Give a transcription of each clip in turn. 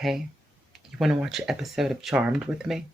Hey, you want to watch an episode of Charmed with me?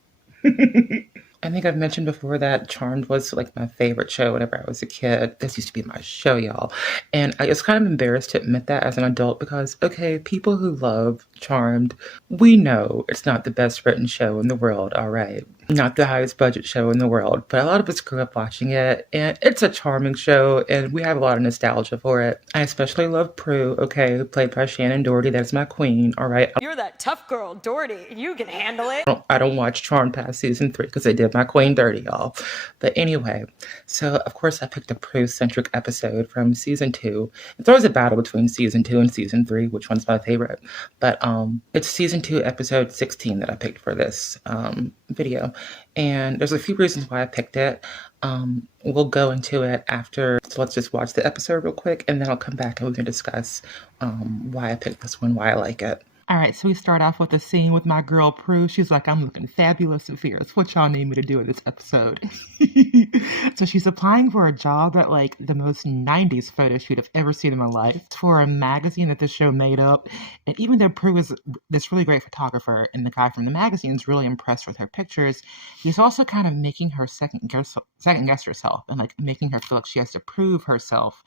I think I've mentioned before that Charmed was like my favorite show whenever I was a kid. This used to be my show, y'all. And I was kind of embarrassed to admit that as an adult because, okay, people who love Charmed, we know it's not the best written show in the world, all right? Not the highest budget show in the world, but a lot of us grew up watching it, and it's a charming show, and we have a lot of nostalgia for it. I especially love Prue, okay, played by Shannon Doherty. That's my queen, all right? You're that tough girl, Doherty. You can handle it. I don't watch Charmed past season 3 because they did my queen dirty, y'all. But anyway, so of course I picked a Prue-centric episode from season 2. It's always a battle between season 2 and season 3, which one's my favorite. But it's season 2, episode 16 that I picked for this video. And there's a few reasons why I picked it. We'll go into it after, so let's just watch the episode real quick, and then I'll come back and we can discuss why I picked this one, why I like it. All right, so we start off with a scene with my girl Prue. She's like, I'm looking fabulous and fierce. What y'all need me to do in this episode? So she's applying for a job at like the most 90s photo shoot I've ever seen in my life. It's for a magazine that the show made up. And even though Prue is this really great photographer and the guy from the magazine is really impressed with her pictures, he's also kind of making her second guess herself and like making her feel like she has to prove herself.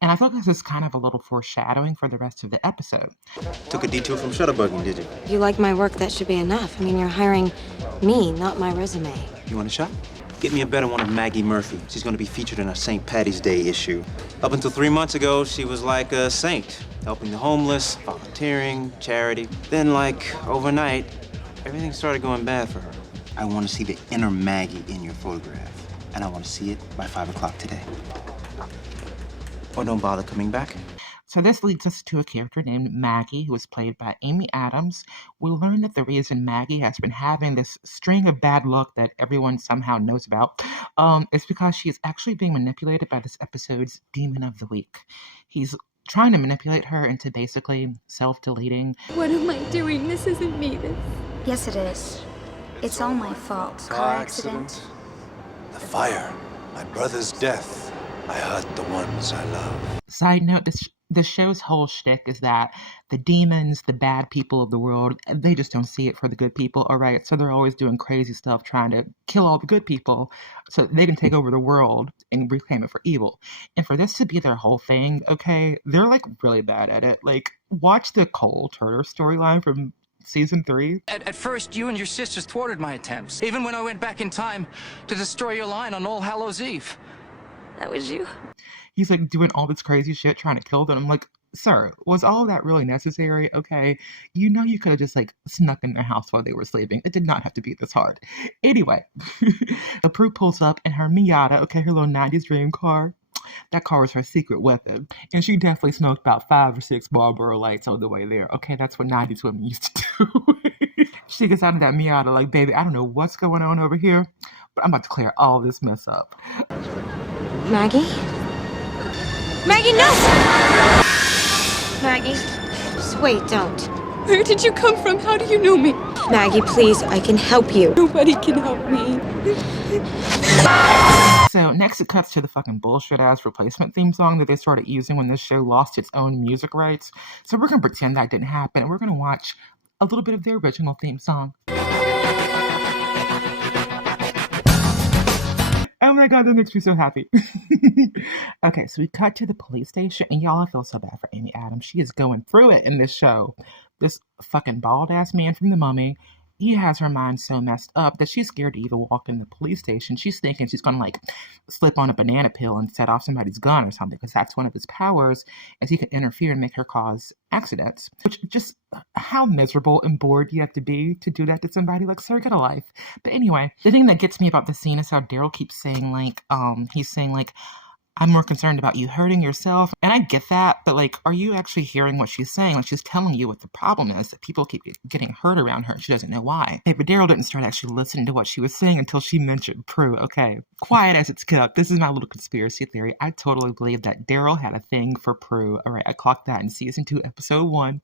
And I feel like this is kind of a little foreshadowing for the rest of the episode. Took a detour from shutterbugging, did you? If you like my work, that should be enough. I mean, you're hiring me, not my resume. You want a shot? Get me a better one of Maggie Murphy. She's going to be featured in our St. Patty's Day issue. Up until 3 months ago, she was like a saint, helping the homeless, volunteering, charity. Then, like, overnight, everything started going bad for her. I want to see the inner Maggie in your photograph, and I want to see it by 5 o'clock today. Or don't bother coming back. So this leads us to a character named Maggie, who is played by Amy Adams. We learn that the reason Maggie has been having this string of bad luck that everyone somehow knows about is because she is actually being manipulated by this episode's Demon of the Week. He's trying to manipulate her into basically self-deleting. What am I doing? This isn't me. Yes, it is. It's all my fault. Car accident. The fire. My brother's death. I hurt the ones I love. Side note, this show's whole shtick is that the demons, the bad people of the world, they just don't see it for the good people, all right? So they're always doing crazy stuff, trying to kill all the good people so they can take over the world and reclaim it for evil. And for this to be their whole thing, okay, they're like really bad at it. Like, watch the Cole Turner storyline from season 3. At first, you and your sisters thwarted my attempts, even when I went back in time to destroy your line on All Hallows Eve. That was you? He's like doing all this crazy shit trying to kill them. I'm like, sir, was all of that really necessary? Okay, you know you could have just like snuck in their house while they were sleeping. It did not have to be this hard. Anyway, the Prue pulls up in her Miata, okay, her little 90s dream car. That car was her secret weapon. And she definitely smoked about 5 or 6 Marlboro Lights on the way there. Okay, that's what 90s women used to do. She gets out of that Miata like, baby, I don't know what's going on over here, but I'm about to clear all this mess up. Maggie? Maggie, no! Maggie, just wait, don't. Where did you come from? How do you know me? Maggie, please, I can help you. Nobody can help me. So next it cuts to the fucking bullshit-ass replacement theme song that they started using when this show lost its own music rights. So we're going to pretend that didn't happen, and we're going to watch a little bit of the original theme song. Oh my god, that makes me so happy. Okay, so we cut to the police station, and y'all, I feel so bad for Amy Adams. She is going through it in this show. This fucking bald-ass man from The Mummy, he has her mind so messed up that she's scared to even walk in the police station. She's thinking she's gonna like slip on a banana peel and set off somebody's gun or something, because that's one of his powers, as he can interfere and make her cause accidents. Which just, how miserable and bored you have to be to do that to somebody. Like, sir, get a life. But anyway, the thing that gets me about the scene is how Daryl keeps saying like, he's saying like, I'm more concerned about you hurting yourself. And I get that, but like, are you actually hearing what she's saying? Like, she's telling you what the problem is, that people keep getting hurt around her and she doesn't know why. Okay, but Daryl didn't start actually listening to what she was saying until she mentioned Prue. Okay, quiet as it's kept. This is my little conspiracy theory. I totally believe that Daryl had a thing for Prue. All right, I clocked that in season 2, episode 1.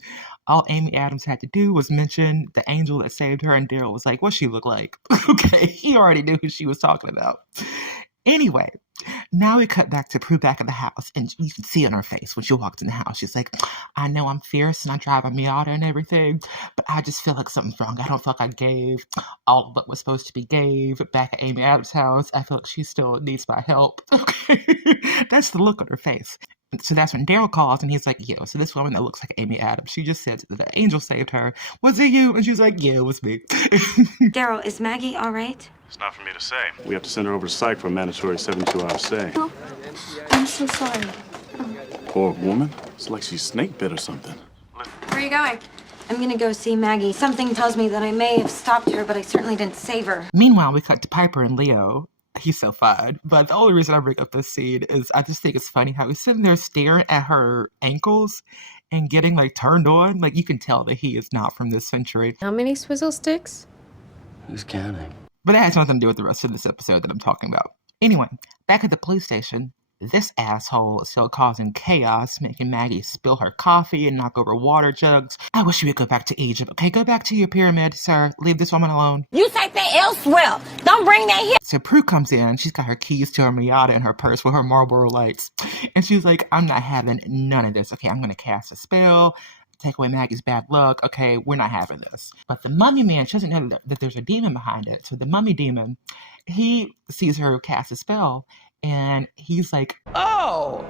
All Amy Adams had to do was mention the angel that saved her, and Daryl was like, what's she look like? Okay, he already knew who she was talking about. Anyway, now we cut back to Prue back in the house, and you can see on her face when she walks in the house, she's like, I know I'm fierce and I drive a Miata and everything, but I just feel like something's wrong. I don't feel like I gave all of what was supposed to be gave back at Amy Adams' house. I feel like she still needs my help. Okay, that's the look on her face. So that's when Daryl calls, and he's like, yo, so this woman that looks like Amy Adams, she just said that the angel saved her. Was it you? And she's like, yeah, it was me. Daryl, is Maggie all right? It's not for me to say. We have to send her over to psych for a mandatory 72-hour stay. Oh, I'm so sorry. Poor woman. It's like she's snake bit or something. Where are you going? I'm gonna go see Maggie. Something tells me that I may have stopped her, but I certainly didn't save her. Meanwhile, we cut to Piper and Leo. He's so fun. But the only reason I bring up this scene is I just think it's funny how he's sitting there staring at her ankles and getting like turned on. Like you can tell that he is not from this century. How many swizzle sticks? Who's counting? But that has nothing to do with the rest of this episode that I'm talking about. Anyway, back at the police station, this asshole is still causing chaos, making Maggie spill her coffee and knock over water jugs. I wish you would go back to Egypt. Okay, go back to your pyramid, sir. Leave this woman alone. You take that elsewhere. Don't bring that here. So Prue comes in. She's got her keys to her Miata in her purse with her Marlboro lights. And she's like, I'm not having none of this. Okay, I'm going to cast a spell, take away Maggie's bad luck. Okay, we're not having this. But the mummy man, she doesn't know that there's a demon behind it. So the mummy demon, he sees her cast a spell. And he's like, oh,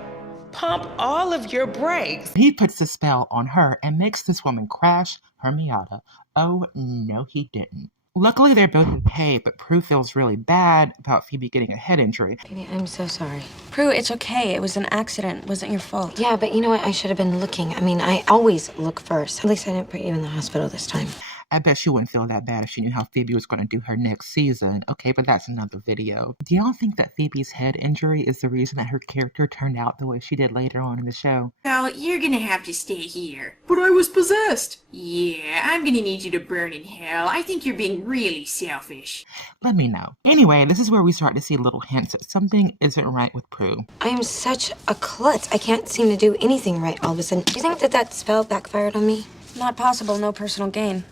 pump all of your brakes. He puts the spell on her and makes this woman crash her Miata. Oh, no, he didn't. Luckily, they're both okay, but Prue feels really bad about Phoebe getting a head injury. Baby, I'm so sorry. Prue, it's okay. It was an accident. It wasn't your fault. Yeah, but you know what? I should have been looking. I mean, I always look first. At least I didn't put you in the hospital this time. I bet she wouldn't feel that bad if she knew how Phoebe was going to do her next season. Okay, but that's another video. Do y'all think that Phoebe's head injury is the reason that her character turned out the way she did later on in the show? Well, you're gonna have to stay here. But I was possessed. Yeah, I'm gonna need you to burn in hell. I think you're being really selfish. Let me know. Anyway, this is where we start to see little hints that something isn't right with Prue. I am such a klutz. I can't seem to do anything right all of a sudden. Do you think that spell backfired on me? Not possible. No personal gain.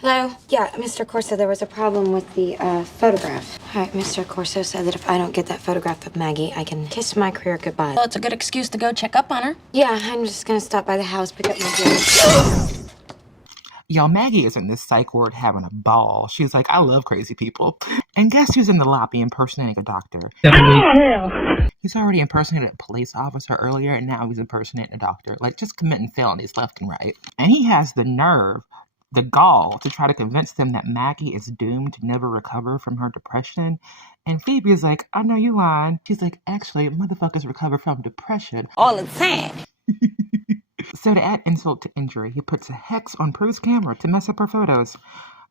Hello? Yeah, Mr. Corso, there was a problem with the photograph. Hi, Mr. Corso said that if I don't get that photograph of Maggie, I can kiss my career goodbye. Well, it's a good excuse to go check up on her. Yeah, I'm just gonna stop by the house, pick up my gear. Y'all, Maggie is in this psych ward having a ball. She's like, I love crazy people. And guess who's in the lobby impersonating a doctor? He's already impersonated a police officer earlier, and now he's impersonating a doctor. Like, just committing felonies left and right. And he has the nerve, the gall, to try to convince them that Maggie is doomed to never recover from her depression. And Phoebe is like, I know you lying. She's like, actually, motherfuckers recover from depression All the time. So to add insult to injury, he puts a hex on Prue's camera to mess up her photos.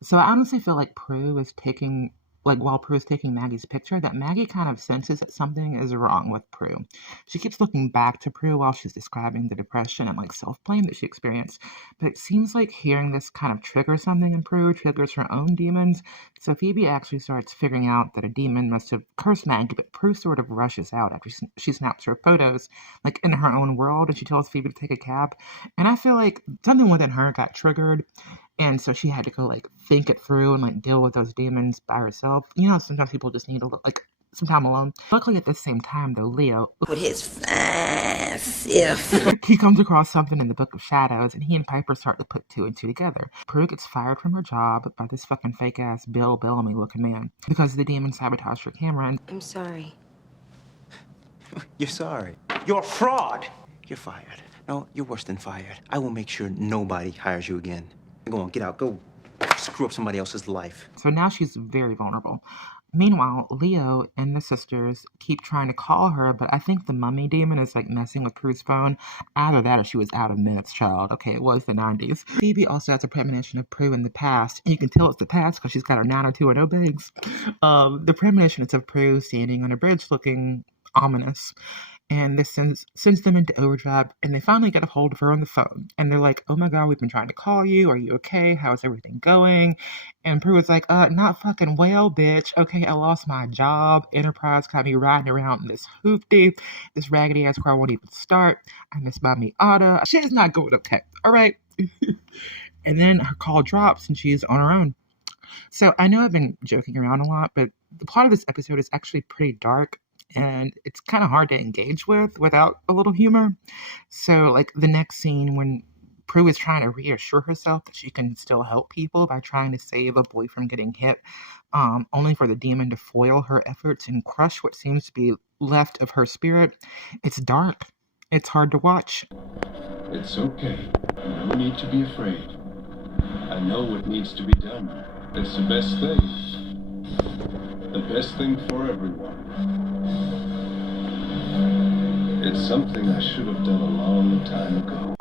So I honestly feel like while Prue is taking Maggie's picture, that Maggie kind of senses that something is wrong with Prue. She keeps looking back to Prue while she's describing the depression and self-blame that she experienced. But it seems like hearing this kind of triggers something in Prue, triggers her own demons. So Phoebe actually starts figuring out that a demon must have cursed Maggie, but Prue sort of rushes out after she snaps her photos, in her own world, and she tells Phoebe to take a cab. And I feel like something within her got triggered. And so she had to go think it through and deal with those demons by herself. You know, sometimes people just need some time alone. Luckily at the same time though, Leo, With his fine self. he comes across something in the Book of Shadows, and he and Piper start to put two and two together. Prue gets fired from her job by this fucking fake ass Bill Bellamy looking man because the demon sabotaged her camera. And I'm sorry. You're sorry. You're a fraud. You're fired. No, you're worse than fired. I will make sure nobody hires you again. Go on, get out. Go screw up somebody else's life. So now she's very vulnerable. Meanwhile, Leo and the sisters keep trying to call her, but I think the mummy demon is messing with Prue's phone. Either that or she was out of minutes, child. Okay, it was the 90s. Phoebe also has a premonition of Prue in the past, and you can tell it's the past because she's got her 90210 bags. The premonition is of Prue standing on a bridge looking ominous. And this sends them into overdrive, and they finally get a hold of her on the phone. And they're like, oh my God, we've been trying to call you. Are you okay? How's everything going? And Prue was like, not fucking well, bitch. Okay, I lost my job. Enterprise got me riding around in this hoopty. This raggedy ass car won't even start. I miss my Miata. Shit is not going okay. All right. And then her call drops, and she's on her own. So I know I've been joking around a lot, but the plot of this episode is actually pretty dark, and it's kind of hard to engage with without a little humor. So, like, the next scene when Prue is trying to reassure herself that she can still help people by trying to save a boy from getting hit, only for the demon to foil her efforts and crush what seems to be left of her spirit. It's dark. It's hard to watch. It's okay. No need to be afraid. I know what needs to be done. It's the best thing. The best thing for everyone. It's something I should have done a long time ago.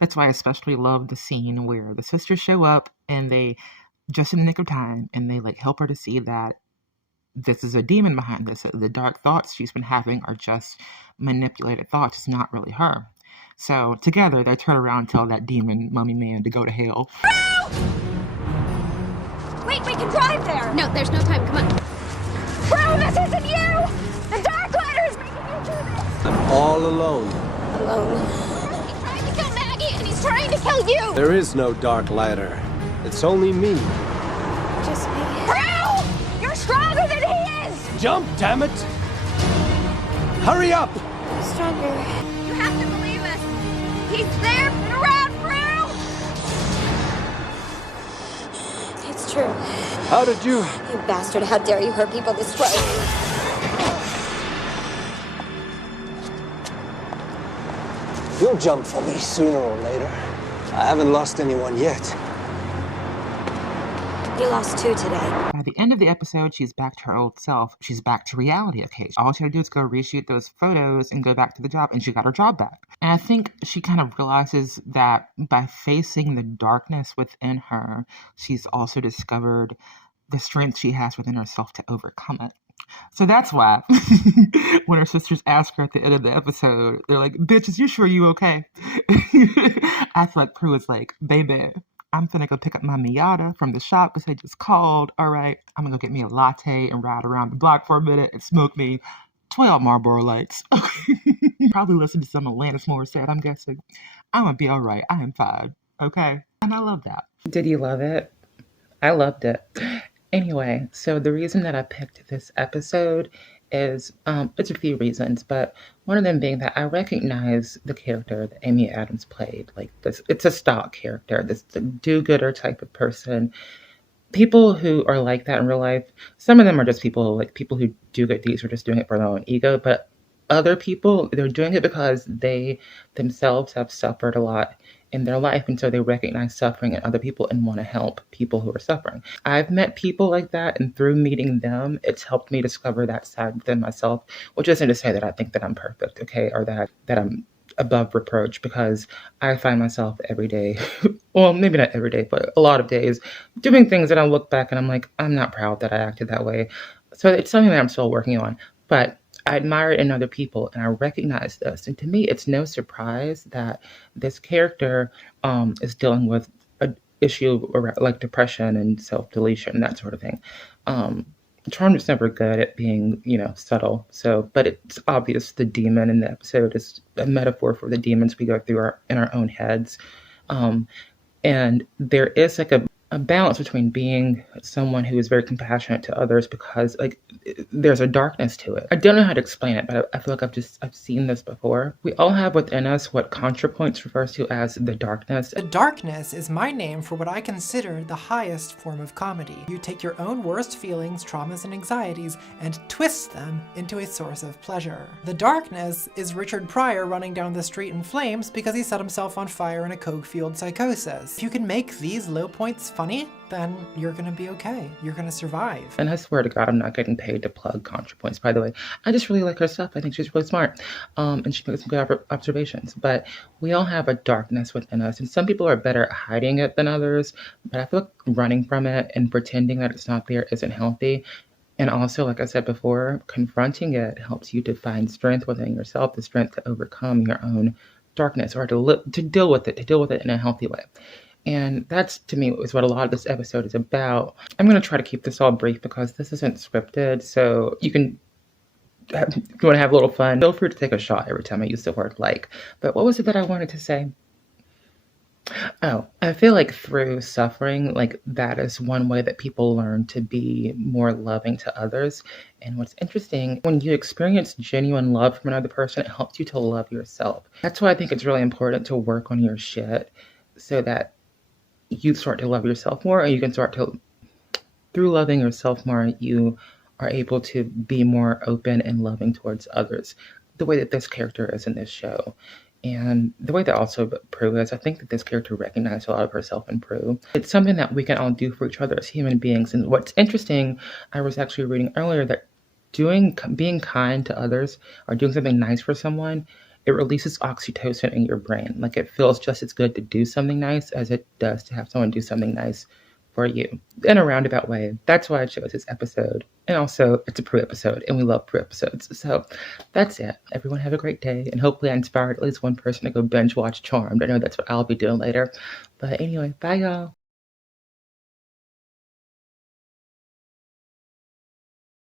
That's why I especially love the scene where the sisters show up and they, just in the nick of time, and they like help her to see that this is a demon behind this. The dark thoughts she's been having are just manipulated thoughts. It's not really her. So together they turn around and tell that demon mummy man to go to hell. Wait, we can drive there! No, there's no time. Come on. Bro, this isn't you! The Dark Ladder is making you do this! I'm all alone. Alone. He's trying to kill Maggie, and he's trying to kill you! There is no dark ladder. It's only me. Just me. Bro! You're stronger than he is! Jump, damn it! Hurry up! Stronger. You have to believe us. He's there and around, Bro! It's true. How did you... You bastard, how dare you hurt people this way? You'll jump for me sooner or later. I haven't lost anyone yet. You lost 2 today. By the end of the episode, she's back to her old self. She's back to reality occasionally. All she had to do is go reshoot those photos and go back to the job, and she got her job back. And I think she kind of realizes that by facing the darkness within her, she's also discovered the strength she has within herself to overcome it. So that's why when her sisters ask her at the end of the episode, they're like, "Bitch, is you sure you okay?" I feel like Prue is like, "Baby, I'm finna go pick up my Miata from the shop because they just called. All right, I'm gonna go get me a latte and ride around the block for a minute and smoke me 12 Marlboro Lights." Probably listen to some Alanis Morissette, I'm guessing. I'm gonna be all right. I am fine. Okay? And I love that. Did you love it? I loved it. Anyway, so the reason that I picked this episode is, it's a few reasons, but one of them being that I recognize the character that Amy Adams played. Like this, it's a stock character, this do-gooder type of person. People who are like that in real life, some of them are just people who do good deeds are just doing it for their own ego, but other people, they're doing it because they themselves have suffered a lot in their life, and so they recognize suffering in other people and want to help people who are suffering. I've met people like that, and through meeting them, it's helped me discover that side within myself, which isn't to say that I think that I'm perfect, okay, or that I'm above reproach, because I find myself every day, well, maybe not every day, but a lot of days, doing things that I look back and I'm like, I'm not proud that I acted that way. So it's something that I'm still working on, but I admire it in other people, and I recognize this. And to me, it's no surprise that this character is dealing with an issue like depression and self-deletion, that sort of thing. Charm's never good at being, subtle. So, but it's obvious the demon in the episode is a metaphor for the demons we go through in our own heads. And there is like a balance between being someone who is very compassionate to others, because like there's a darkness to it. I don't know how to explain it, but I feel like I've seen this before. We all have within us what ContraPoints refers to as the darkness. The darkness is my name for what I consider the highest form of comedy. You take your own worst feelings, traumas, and anxieties and twist them into a source of pleasure. The darkness is Richard Pryor running down the street in flames because he set himself on fire in a coke-fueled psychosis. If you can make these low points funny, then you're gonna be okay. You're gonna survive. And I swear to God, I'm not getting paid to plug ContraPoints, by the way. I just really like her stuff. I think she's really smart. And she makes some good observations. But we all have a darkness within us. And some people are better at hiding it than others. But I feel like running from it and pretending that it's not there isn't healthy. And also, like I said before, confronting it helps you to find strength within yourself, the strength to overcome your own darkness, or to deal with it in a healthy way. And that's, to me, is what a lot of this episode is about. I'm going to try to keep this all brief because this isn't scripted. So you can, if you want to have a little fun, feel free to take a shot every time I use the word like. But what was it that I wanted to say? Oh, I feel like through suffering, like that is one way that people learn to be more loving to others. And what's interesting, when you experience genuine love from another person, it helps you to love yourself. That's why I think it's really important to work on your shit so that you start to love yourself more, and you can start to, through loving yourself more, you are able to be more open and loving towards others, the way that this character is in this show. And the way that also Prue is, I think that this character recognized a lot of herself in Prue. It's something that we can all do for each other as human beings. And what's interesting, I was actually reading earlier that being kind to others or doing something nice for someone, it releases oxytocin in your brain. Like it feels just as good to do something nice as it does to have someone do something nice for you in a roundabout way. That's why I chose this episode. And also, it's a Prue episode, and we love Prue episodes. So that's it. Everyone have a great day, and hopefully I inspired at least one person to go binge watch Charmed. I know that's what I'll be doing later. But anyway, bye y'all.